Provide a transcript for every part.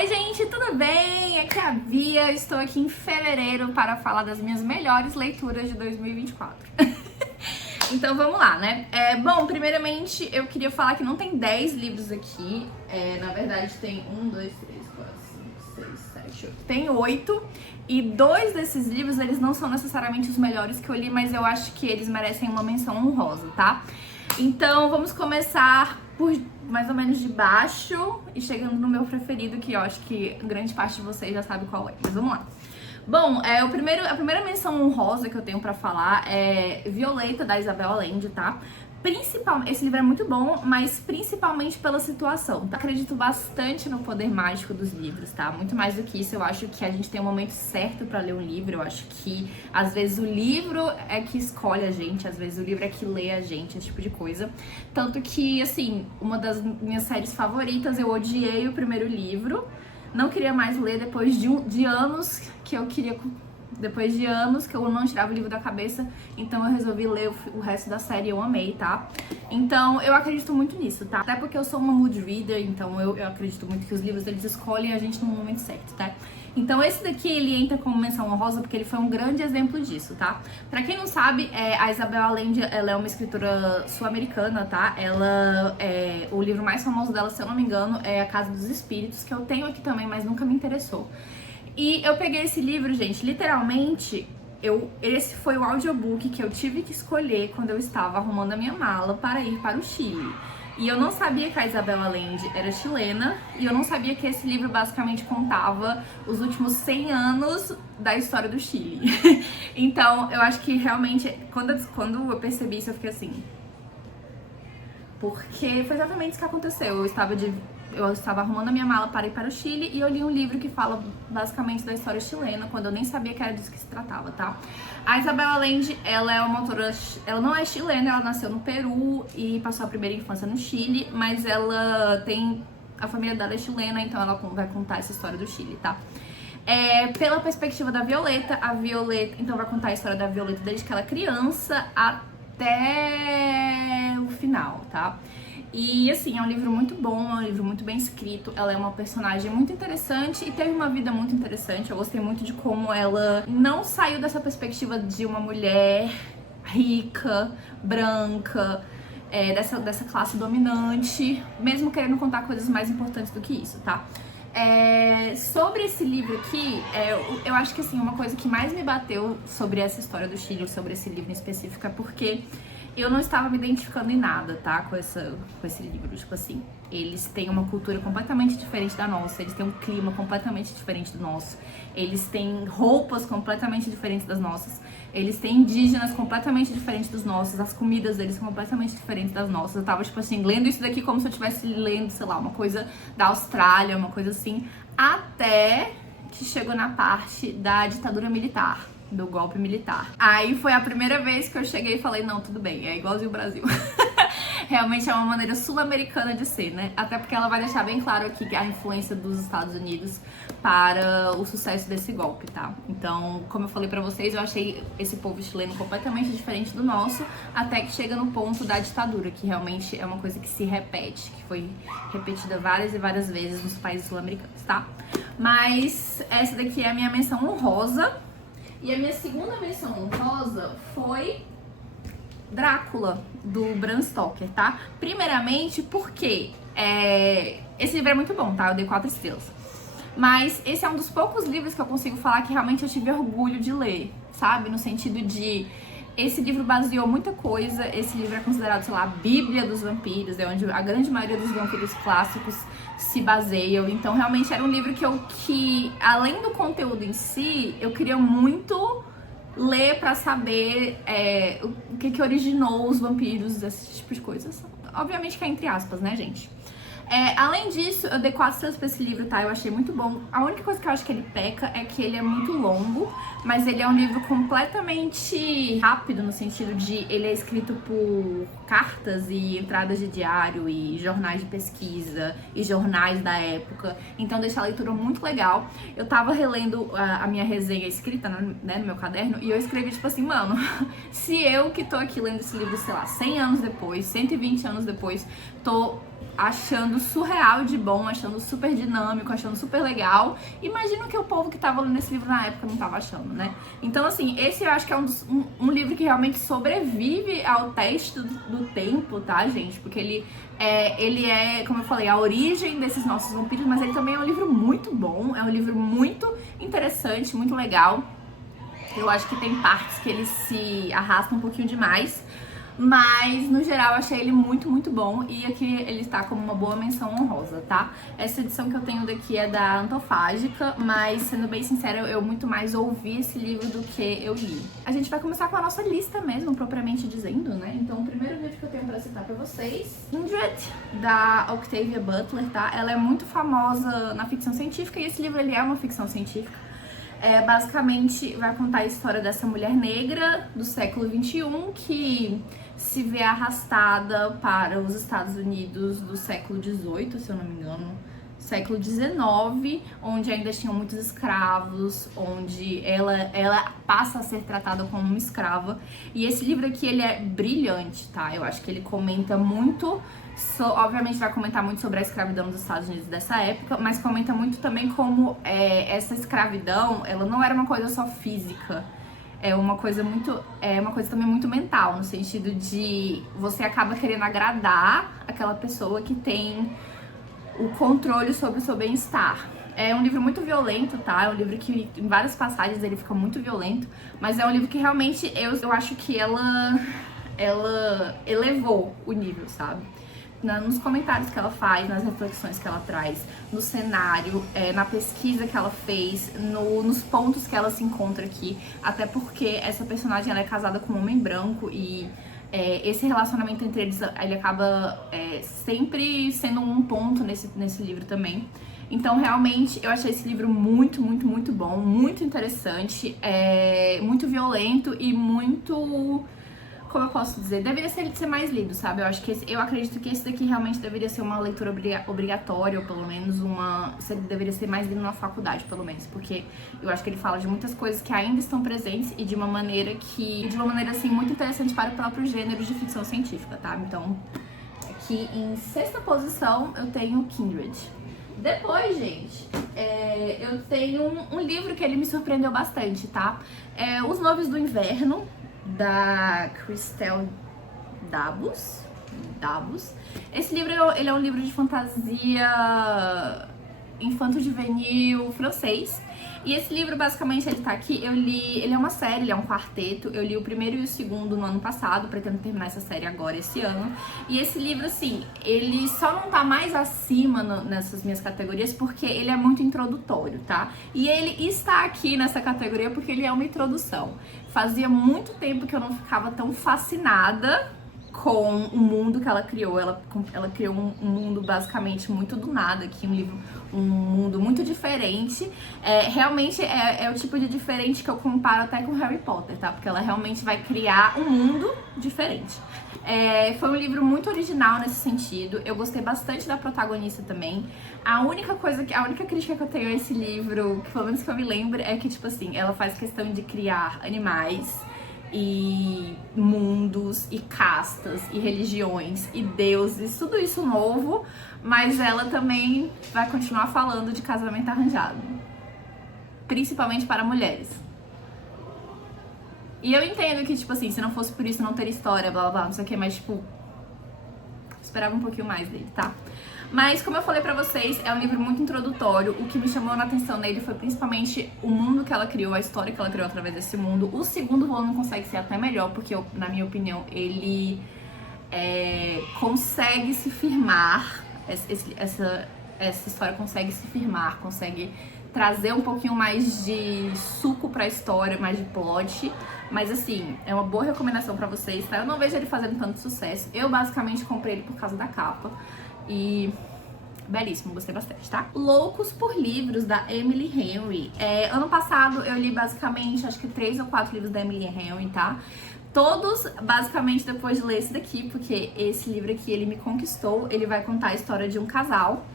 Oi gente, tudo bem? Aqui é a Bia, eu estou aqui em fevereiro para falar das minhas melhores leituras de 2024. Então vamos lá, né? Bom, primeiramente eu queria falar que não tem 10 livros aqui, na verdade tem 1, 2, 3, 4, 5, 6, 7, 8. Tem 8 e 2 desses livros eles não são necessariamente os melhores que eu li, mas eu acho que eles merecem uma menção honrosa, tá? Então vamos começar por mais ou menos de baixo e chegando no meu preferido, que eu acho que grande parte de vocês já sabe qual é, mas vamos lá. Bom, a primeira menção honrosa que eu tenho pra falar é Violeta, da Isabel Allende, tá? Esse livro é muito bom, mas principalmente pela situação, tá? Acredito bastante no poder mágico dos livros, tá? Muito mais do que isso, eu acho que a gente tem um momento certo pra ler um livro. Eu acho que, às vezes, o livro é que escolhe a gente, às vezes o livro é que lê a gente, esse tipo de coisa. Tanto que, assim, uma das minhas séries favoritas, eu odiei o primeiro livro. Não queria mais ler depois de anos que eu queria... Depois de anos que eu não tirava o livro da cabeça, então eu resolvi ler o resto da série e eu amei, tá? Então eu acredito muito nisso, tá? Até porque eu sou uma mood reader, então eu acredito muito que os livros eles escolhem a gente no momento certo, tá? Então esse daqui ele entra como menção honrosa porque ele foi um grande exemplo disso, tá? Pra quem não sabe, a Isabel Allende, ela é uma escritora sul-americana, tá? O livro mais famoso dela, se eu não me engano, é A Casa dos Espíritos, que eu tenho aqui também, mas nunca me interessou. E eu peguei esse livro, gente, literalmente, esse foi o audiobook que eu tive que escolher quando eu estava arrumando a minha mala para ir para o Chile. E eu não sabia que a Isabel Allende era chilena, e eu não sabia que esse livro basicamente contava os últimos 100 anos da história do Chile. Então, eu acho que realmente, quando eu percebi isso, eu fiquei assim... Porque foi exatamente isso que aconteceu. Eu estava arrumando a minha mala para ir para o Chile e eu li um livro que fala basicamente da história chilena, quando eu nem sabia que era disso que se tratava, tá? A Isabel Allende, ela é uma autora, ela não é chilena, ela nasceu no Peru e passou a primeira infância no Chile, mas a família dela é chilena, então ela vai contar essa história do Chile, tá? Pela perspectiva da Violeta, então vai contar a história da Violeta desde que ela é criança até o final, tá? E assim, é um livro muito bom, é um livro muito bem escrito, ela é uma personagem muito interessante e teve uma vida muito interessante. Eu gostei muito de como ela não saiu dessa perspectiva de uma mulher rica, branca, dessa classe dominante, mesmo querendo contar coisas mais importantes do que isso, tá? Sobre esse livro aqui, eu acho que assim, uma coisa que mais me bateu sobre essa história do Chile, sobre esse livro em específico, é porque eu não estava me identificando em nada, tá? Com esse livro. Tipo assim, eles têm uma cultura completamente diferente da nossa, eles têm um clima completamente diferente do nosso, eles têm roupas completamente diferentes das nossas, eles têm indígenas completamente diferentes dos nossos, as comidas deles são completamente diferentes das nossas. Eu tava, tipo assim, lendo isso daqui como se eu estivesse lendo, sei lá, uma coisa da Austrália, uma coisa assim, até que chegou na parte da ditadura militar, do golpe militar. Aí foi a primeira vez que eu cheguei e falei, não, tudo bem, é igualzinho o Brasil. Realmente é uma maneira sul-americana de ser, né? Até porque ela vai deixar bem claro aqui a influência dos Estados Unidos para o sucesso desse golpe, tá? Então, como eu falei pra vocês, eu achei esse povo chileno completamente diferente do nosso, até que chega no ponto da ditadura, que realmente é uma coisa que se repete, que foi repetida várias e várias vezes nos países sul-americanos, tá? Mas essa daqui é a minha menção honrosa. E a minha segunda menção honrosa foi Drácula, do Bram Stoker, tá? Primeiramente porque esse livro é muito bom, tá? Eu dei 4 estrelas. Mas esse é um dos poucos livros que eu consigo falar que realmente eu tive orgulho de ler, sabe? No sentido de... Esse livro baseou muita coisa, esse livro é considerado, sei lá, a Bíblia dos vampiros, é onde a grande maioria dos vampiros clássicos se baseiam. Então, realmente, era um livro que além do conteúdo em si, eu queria muito ler pra saber o que originou os vampiros, esse tipo de coisas. Obviamente que é entre aspas, né, gente? Além disso, eu dei 4 estrelas pra esse livro, tá? Eu achei muito bom. A única coisa que eu acho que ele peca é que ele é muito longo, mas ele é um livro completamente rápido, no sentido de ele é escrito por cartas e entradas de diário e jornais de pesquisa e jornais da época. Então deixa a leitura muito legal. Eu tava relendo a minha resenha escrita, né, no meu caderno, e eu escrevi tipo assim, mano, se eu que tô aqui lendo esse livro, sei lá, 100 anos depois, 120 anos depois, tô achando surreal de bom, achando super dinâmico, achando super legal. Imagino que o povo que tava lendo esse livro na época não tava achando, né? Então, assim, esse eu acho que é um livro que realmente sobrevive ao teste do tempo, tá, gente? Porque ele é, como eu falei, a origem desses nossos vampiros, mas ele também é um livro muito bom, é um livro muito interessante, muito legal. Eu acho que tem partes que ele se arrasta um pouquinho demais, mas no geral eu achei ele muito, muito bom, e aqui ele está como uma boa menção honrosa, tá? Essa edição que eu tenho daqui é da Antofágica, mas sendo bem sincera, eu muito mais ouvi esse livro do que eu li. A gente vai começar com a nossa lista mesmo, propriamente dizendo, né? Então o primeiro livro que eu tenho pra citar pra vocês, Kindred, da Octavia Butler, tá? Ela é muito famosa na ficção científica, e esse livro ele é uma ficção científica. Basicamente vai contar a história dessa mulher negra do século XXI que se vê arrastada para os Estados Unidos do século XVIII, se eu não me engano, século XIX, onde ainda tinham muitos escravos, onde ela passa a ser tratada como uma escrava. E esse livro aqui, ele é brilhante, tá? Eu acho que ele comenta muito, obviamente vai comentar muito sobre a escravidão dos Estados Unidos dessa época, mas comenta muito também como essa escravidão, ela não era uma coisa só física. É uma coisa também muito mental, no sentido de você acaba querendo agradar aquela pessoa que tem o controle sobre o seu bem-estar. É um livro muito violento, tá? É um livro que em várias passagens ele fica muito violento, mas é um livro que realmente eu acho que ela elevou o nível, sabe? Nos comentários que ela faz, nas reflexões que ela traz, no cenário, na pesquisa que ela fez, nos pontos que ela se encontra aqui, até porque essa personagem ela é casada com um homem branco e esse relacionamento entre eles ele acaba sempre sendo um ponto nesse livro também. Então, realmente, eu achei esse livro muito, muito, muito bom, muito interessante, muito violento e muito... Como eu posso dizer? Deveria ser mais lido, sabe? Eu acredito que esse daqui realmente deveria ser uma leitura obrigatória, ou pelo menos deveria ser mais lido na faculdade, pelo menos, porque eu acho que ele fala de muitas coisas que ainda estão presentes e de uma maneira assim, muito interessante para o próprio gênero de ficção científica, tá? Então, aqui em sexta posição eu tenho Kindred. Depois, gente, eu tenho um livro que ele me surpreendeu bastante, tá? Os Noivos do Inverno, da Christelle Dabus. Esse livro ele é um livro de fantasia infanto-juvenil francês. E esse livro, basicamente, ele tá aqui, ele é uma série, ele é um quarteto. Eu li o primeiro e o segundo no ano passado, pretendo terminar essa série agora, esse ano. E esse livro, assim, ele só não tá mais acima nessas minhas categorias porque ele é muito introdutório, tá? E ele está aqui nessa categoria porque ele é uma introdução. Fazia muito tempo que eu não ficava tão fascinada com o mundo que ela criou. Ela criou um mundo basicamente muito do nada aqui, um mundo muito diferente. Realmente é o tipo de diferente que eu comparo até com Harry Potter, tá? Porque ela realmente vai criar um mundo diferente. Foi um livro muito original nesse sentido. Eu gostei bastante da protagonista também. A única crítica que eu tenho a esse livro, que pelo menos que eu me lembro, é que, tipo assim, ela faz questão de criar animais e mundos e castas e religiões e deuses, tudo isso novo, mas ela também vai continuar falando de casamento arranjado, principalmente para mulheres. E eu entendo que, tipo assim, se não fosse por isso não teria história, blá blá blá, não sei o que, mas tipo, esperava um pouquinho mais dele, tá? Mas, como eu falei pra vocês, é um livro muito introdutório. O que me chamou a atenção nele foi principalmente o mundo que ela criou, a história que ela criou através desse mundo. O segundo volume consegue ser até melhor, porque, na minha opinião, ele consegue se firmar, essa história consegue se firmar, consegue trazer um pouquinho mais de suco pra história, mais de plot. Mas assim, é uma boa recomendação pra vocês, tá? Eu não vejo ele fazendo tanto sucesso. Eu basicamente comprei ele por causa da capa. E belíssimo, gostei bastante, tá? Loucos por Livros, da Emily Henry. Ano passado eu li basicamente, acho que 3 ou 4 livros da Emily Henry, tá? Todos, basicamente, depois de ler esse daqui, porque esse livro aqui, ele me conquistou. Ele vai contar a história de um casal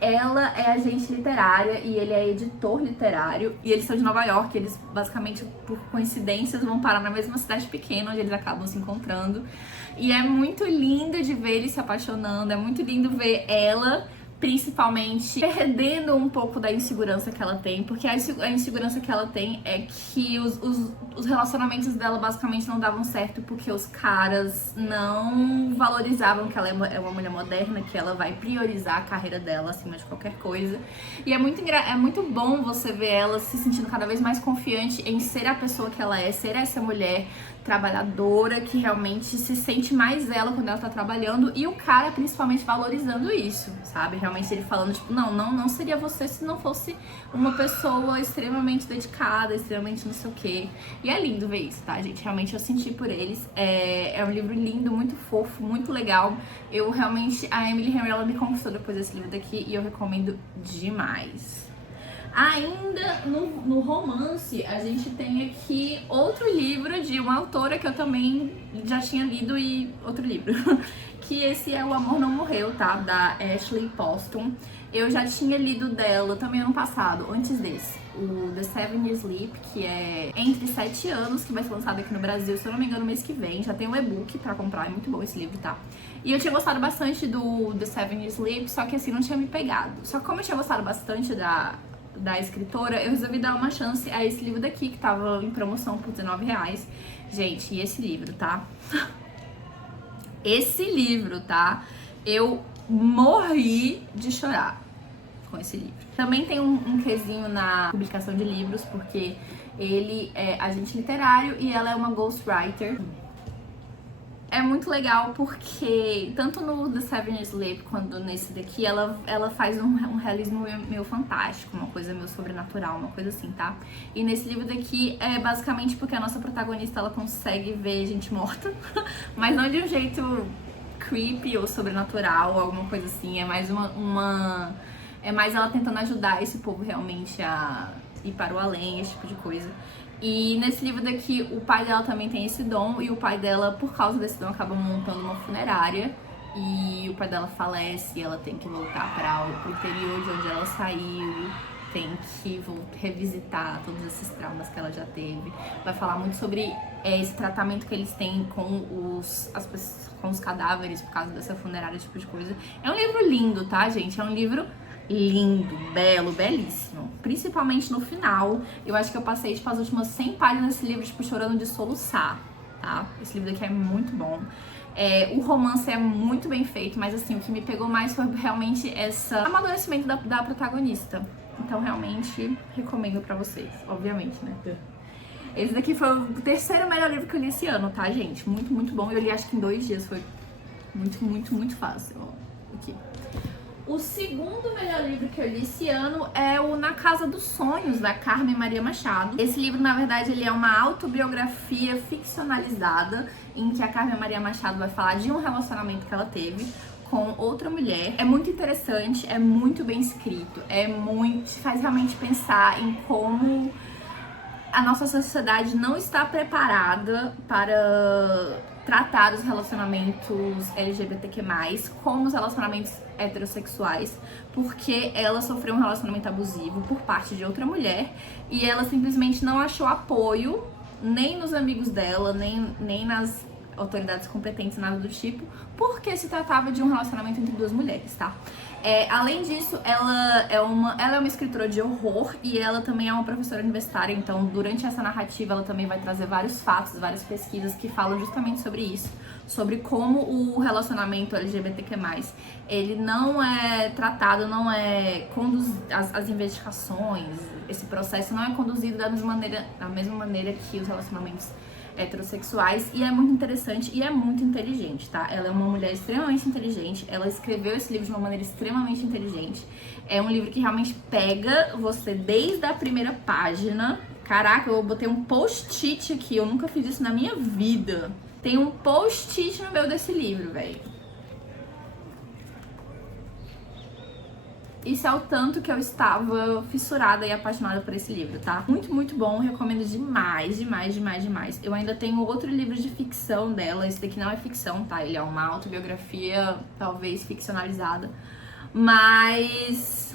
ela é agente literária e ele é editor literário. E eles são de Nova York, eles basicamente, por coincidências, vão parar na mesma cidade pequena, onde eles acabam se encontrando. E é muito lindo de ver eles se apaixonando, é muito lindo ver ela, principalmente, perdendo um pouco da insegurança que ela tem, porque a insegurança que ela tem é que os relacionamentos dela basicamente não davam certo porque os caras não valorizavam que ela é uma mulher moderna, que ela vai priorizar a carreira dela acima de qualquer coisa. E é muito bom você ver ela se sentindo cada vez mais confiante em ser a pessoa que ela é, ser essa mulher trabalhadora, que realmente se sente mais ela quando ela tá trabalhando, e o cara principalmente valorizando isso, sabe? Realmente ele falando, tipo, não seria você se não fosse uma pessoa extremamente dedicada, extremamente não sei o quê. E é lindo ver isso, tá, gente? Realmente eu senti por eles. É um livro lindo, muito fofo, muito legal. Eu realmente, a Emily Henry, ela me conquistou depois desse livro daqui e eu recomendo demais. Ainda no romance, a gente tem aqui outro livro de uma autora que eu também já tinha lido e outro livro. Que esse é O Amor Não Morreu, tá? Da Ashley Poston. Eu já tinha lido dela também ano passado, antes desse. O The Seven Years Sleep, que é Entre 7 Anos, que vai ser lançado aqui no Brasil, se eu não me engano, mês que vem. Já tem um e-book pra comprar, é muito bom esse livro, tá? E eu tinha gostado bastante do The Seven Years Sleep, só que assim, não tinha me pegado. Só que como eu tinha gostado bastante da escritora, eu resolvi dar uma chance a esse livro daqui, que tava em promoção por R$19. Gente, e esse livro, tá? Esse livro, tá? Eu morri de chorar com esse livro. Também tem um quesinho na publicação de livros, porque ele é agente literário e ela é uma ghostwriter. É muito legal porque, tanto no The Seven Years Sleep quanto nesse daqui, ela faz um realismo meio fantástico, uma coisa meio sobrenatural, uma coisa assim, tá? E nesse livro daqui é basicamente porque a nossa protagonista, ela consegue ver gente morta, mas não de um jeito creepy ou sobrenatural, alguma coisa assim, é mais é mais ela tentando ajudar esse povo realmente a ir para o além, esse tipo de coisa. E nesse livro daqui, o pai dela também tem esse dom, e o pai dela, por causa desse dom, acaba montando uma funerária, e o pai dela falece, e ela tem que voltar para o interior de onde ela saiu, tem que revisitar todos esses traumas que ela já teve. Vai falar muito sobre esse tratamento que eles têm com os cadáveres por causa dessa funerária, esse tipo de coisa. É um livro lindo, tá, gente? É um livro lindo, belo, belíssimo. Principalmente no final. Eu acho que eu passei, tipo, as últimas 100 páginas desse livro, tipo, chorando de soluçar, tá? Esse livro daqui é muito bom. O romance é muito bem feito, mas assim, o que me pegou mais foi realmente esse amadurecimento da protagonista. Então, realmente, recomendo pra vocês, obviamente, né? Esse daqui foi o terceiro melhor livro que eu li esse ano, tá, gente? Muito, muito bom. Eu li acho que em 2 dias, foi muito, muito, muito fácil. Ó, aqui. O segundo melhor livro que eu li esse ano é o Na Casa dos Sonhos, da Carmen Maria Machado. Esse livro, na verdade, ele é uma autobiografia ficcionalizada, em que a Carmen Maria Machado vai falar de um relacionamento que ela teve com outra mulher. É muito interessante, é muito bem escrito, faz realmente pensar em como a nossa sociedade não está preparada para tratar os relacionamentos LGBTQ+, como os relacionamentos heterossexuais, porque ela sofreu um relacionamento abusivo por parte de outra mulher e ela simplesmente não achou apoio nem nos amigos dela, nem nas autoridades competentes, nada do tipo, porque se tratava de um relacionamento entre 2 mulheres, tá? Além disso, ela é uma escritora de horror e ela também é uma professora universitária, então durante essa narrativa ela também vai trazer vários fatos, várias pesquisas que falam justamente sobre isso, sobre como o relacionamento LGBTQ+, ele não é tratado, não é conduzido, as investigações, esse processo não é conduzido da mesma maneira que os relacionamentos heterossexuais, e é muito interessante e é muito inteligente, tá? Ela é uma mulher extremamente inteligente, ela escreveu esse livro de uma maneira extremamente inteligente. É um livro que realmente pega você desde a primeira página. Caraca, eu botei um post-it aqui, eu nunca fiz isso na minha vida. Tem um post-it no meio desse livro, velho. Isso é o tanto que eu estava fissurada e apaixonada por esse livro, tá? Muito, muito bom, recomendo demais, demais, demais, demais. Eu ainda tenho outro livro de ficção dela, esse daqui não é ficção, tá? Ele é uma autobiografia, talvez ficcionalizada, Mas,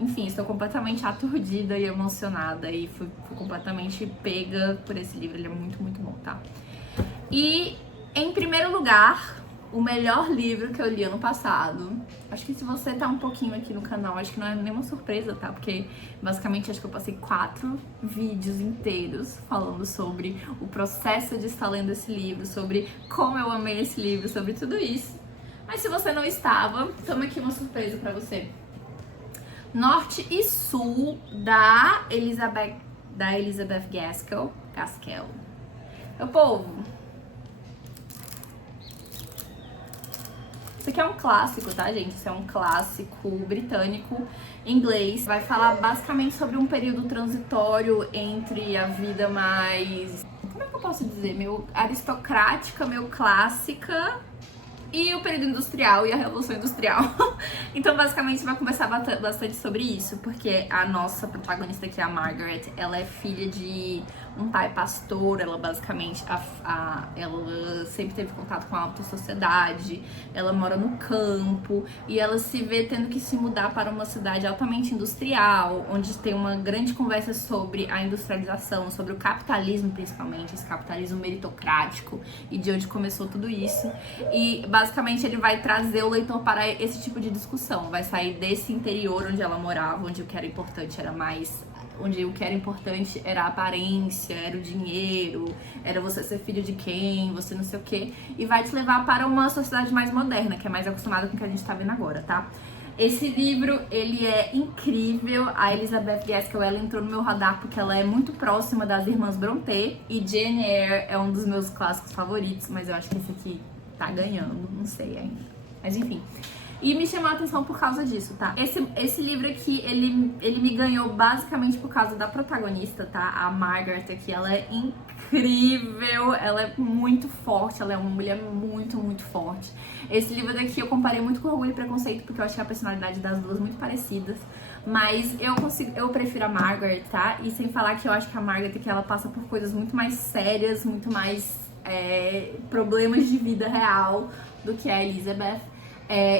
enfim, estou completamente aturdida e emocionada e fui completamente pega por esse livro. Ele é muito, muito bom, tá? E, em primeiro lugar, o melhor livro que eu li ano passado. Acho que se você tá um pouquinho aqui no canal, acho que não é nenhuma surpresa, tá? Porque, basicamente, acho que eu passei 4 vídeos inteiros falando sobre o processo de estar lendo esse livro, sobre como eu amei esse livro, sobre tudo isso. Mas se você não estava, toma aqui uma surpresa pra você. Norte e Sul, da Elizabeth Gaskell. Meu povo, isso aqui é um clássico, tá, gente? Isso é um clássico britânico, inglês. Vai falar basicamente sobre um período transitório entre a vida mais... como é que eu posso dizer? Meio aristocrática, meio clássica, e o período industrial e a Revolução Industrial. Então, basicamente, vai conversar bastante sobre isso, porque a nossa protagonista aqui, a Margaret, ela é filha de um pai pastor. Ela basicamente, ela sempre teve contato com a alta sociedade, ela mora no campo, e ela se vê tendo que se mudar para uma cidade altamente industrial, onde tem uma grande conversa sobre a industrialização, sobre o capitalismo, principalmente, esse capitalismo meritocrático, e de onde começou tudo isso. E, basicamente, ele vai trazer o leitor para esse tipo de discussão. Vai sair desse interior onde ela morava, onde o que era importante era mais... onde o que era importante era a aparência, era o dinheiro, era você ser filho de quem, você não sei o quê. E vai te levar para uma sociedade mais moderna, que é mais acostumada com o que a gente tá vendo agora, tá? Esse livro, ele é incrível. A Elizabeth Gaskell, ela entrou no meu radar porque ela é muito próxima das irmãs Brontë. E Jane Eyre é um dos meus clássicos favoritos, mas eu acho que esse aqui tá ganhando, não sei ainda. Mas enfim. E me chamou a atenção por causa disso, tá? Esse livro aqui, ele me ganhou basicamente por causa da protagonista, tá? A Margaret aqui, ela é incrível, ela é muito forte, ela é uma mulher muito, muito forte. Esse livro daqui eu comparei muito com Orgulho e Preconceito, porque eu achei a personalidade das duas muito parecidas. Mas eu prefiro a Margaret, tá? E sem falar que eu acho que a Margaret aqui, ela passa por coisas muito mais sérias, muito mais problemas de vida real do que a Elizabeth.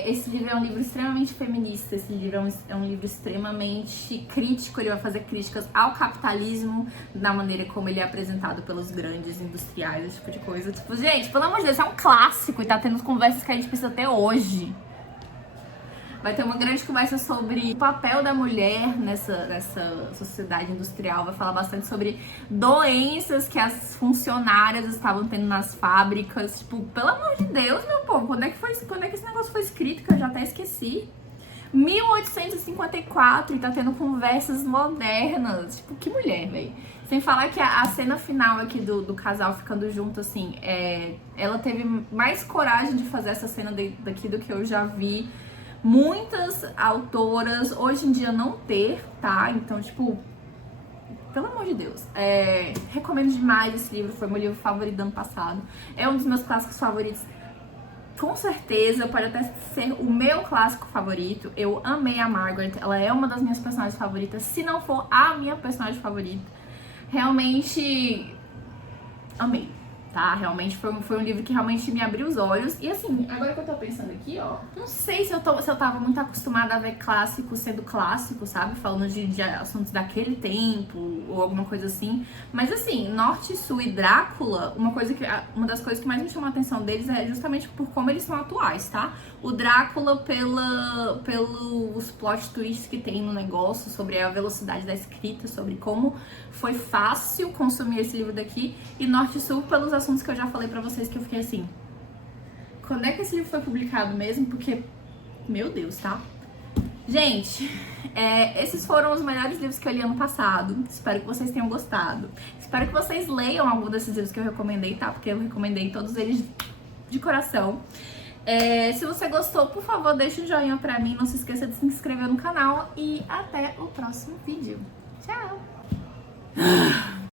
Esse livro é um livro extremamente feminista, esse livro é um livro extremamente crítico. Ele vai fazer críticas ao capitalismo, da maneira como ele é apresentado pelos grandes industriais, esse tipo de coisa. Tipo, gente, pelo amor de Deus, é um clássico e tá tendo conversas que a gente precisa ter hoje. Vai ter uma grande conversa sobre o papel da mulher nessa sociedade industrial. Vai falar bastante sobre doenças que as funcionárias estavam tendo nas fábricas. Tipo, pelo amor de Deus, meu povo, quando é que esse negócio foi escrito, que eu já até esqueci? 1854, e tá tendo conversas modernas. Tipo, que mulher, velho. Sem falar que a cena final aqui do casal ficando junto, assim, ela teve mais coragem de fazer essa cena daqui do que eu já vi muitas autoras hoje em dia não ter, tá? Então, tipo, pelo amor de Deus, recomendo demais esse livro, foi meu livro favorito do ano passado. É um dos meus clássicos favoritos, com certeza, pode até ser o meu clássico favorito. Eu amei a Margaret, ela é uma das minhas personagens favoritas, se não for a minha personagem favorita. Realmente amei. Tá? Realmente foi um livro que realmente me abriu os olhos. E assim, agora que eu tô pensando aqui, ó, não sei se eu tava muito acostumada a ver clássico sendo clássico, sabe? Falando de assuntos daquele tempo ou alguma coisa assim. Mas assim, Norte, Sul e Drácula, uma das coisas que mais me chamou a atenção deles é justamente por como eles são atuais, tá? O Drácula pelos plot twists que tem no negócio, sobre a velocidade da escrita, sobre como foi fácil consumir esse livro daqui. E Norte e Sul pelos assuntos que eu já falei pra vocês, que eu fiquei assim, quando é que esse livro foi publicado mesmo? Porque, meu Deus, tá? Gente, esses foram os melhores livros que eu li ano passado. Espero que vocês tenham gostado. Espero que vocês leiam algum desses livros que eu recomendei, tá? Porque eu recomendei todos eles de coração. Se você gostou, por favor, deixa um joinha pra mim. Não se esqueça de se inscrever no canal. E até o próximo vídeo. Tchau!